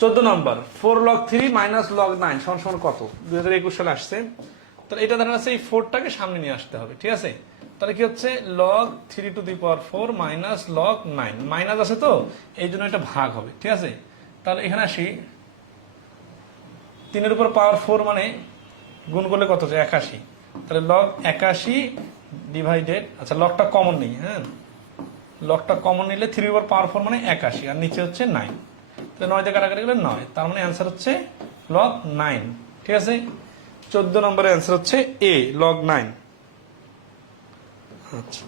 চোদ্দ নম্বর four log three minus log nine সমান সমান কত? দুই হাজার একুশ সালে আসছে। তাহলে এটা দেখা যাচ্ছে এই ফোরটাকে সামনে নিয়ে আসতে হবে, ঠিক আছে? তাহলে কি হচ্ছে? Log three to the power four minus log nine minus আছে তো, এই জন্য এটা ভাগ হবে, ঠিক আছে? তাহলে এখানে আসি। তিনের উপর পাওয়ার ফোর মানে গুণ করলে কত হচ্ছে? একাশি। তাহলে লগ একাশি ডিভাইডেড আচ্ছা লগটা কমন নেই হ্যাঁ? লগটা কমন নিলে থ্রি উপর পাওয়ার ফোর মানে একাশি, আর নিচে হচ্ছে নাইন নয় দিয়ে কাটাকাটি গেলে নয়। তার মানে অ্যান্সার হচ্ছে লগ নাইন ঠিক আছে? চোদ্দ নম্বরের অ্যান্সার হচ্ছে এ লগ নাইন আচ্ছা।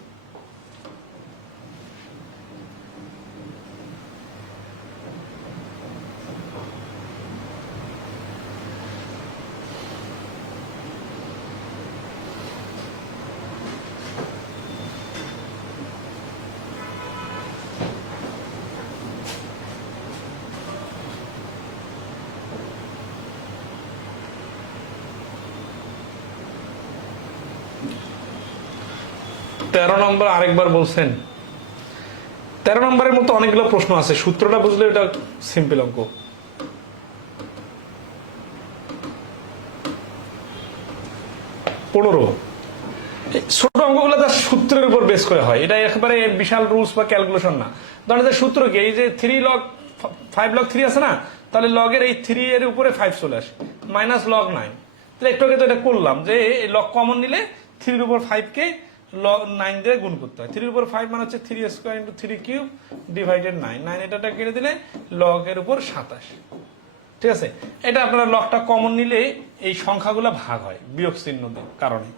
তেরো নম্বর আরেকবার বলছেন। তেরো নম্বরের মতো অনেকগুলো প্রশ্ন আছে, সূত্রটা বুঝলে এটা সিম্পল অঙ্ক। পনেরো। ছোট অঙ্কগুলো তার সূত্রের উপর বেস করে হয়, এটা একেবারে বিশাল রুলস বা ক্যালকুলেশন না। ধরেন যে সূত্র কি, এই যে three log five log three আছে না, তাহলে লগের এই থ্রি এর উপরে ফাইভ চলে আসে মাইনাস লগ নাইন তাহলে একটু আগে তো এটা করলাম যে লগ কমন নিলে থ্রির উপর ফাইভকে নাইন দিয়ে গুণ করতে হয়। থ্রির উপর ফাইভ মানে হচ্ছে three square into three cube divided nine nine এটাটা কেটে দিলে লগের উপর সাতাশ। ঠিক আছে? এটা আপনারা লকটা কমন নিলে এই সংখ্যাগুলো ভাগ হয় বিয়োগ চিহ্ন কারণে।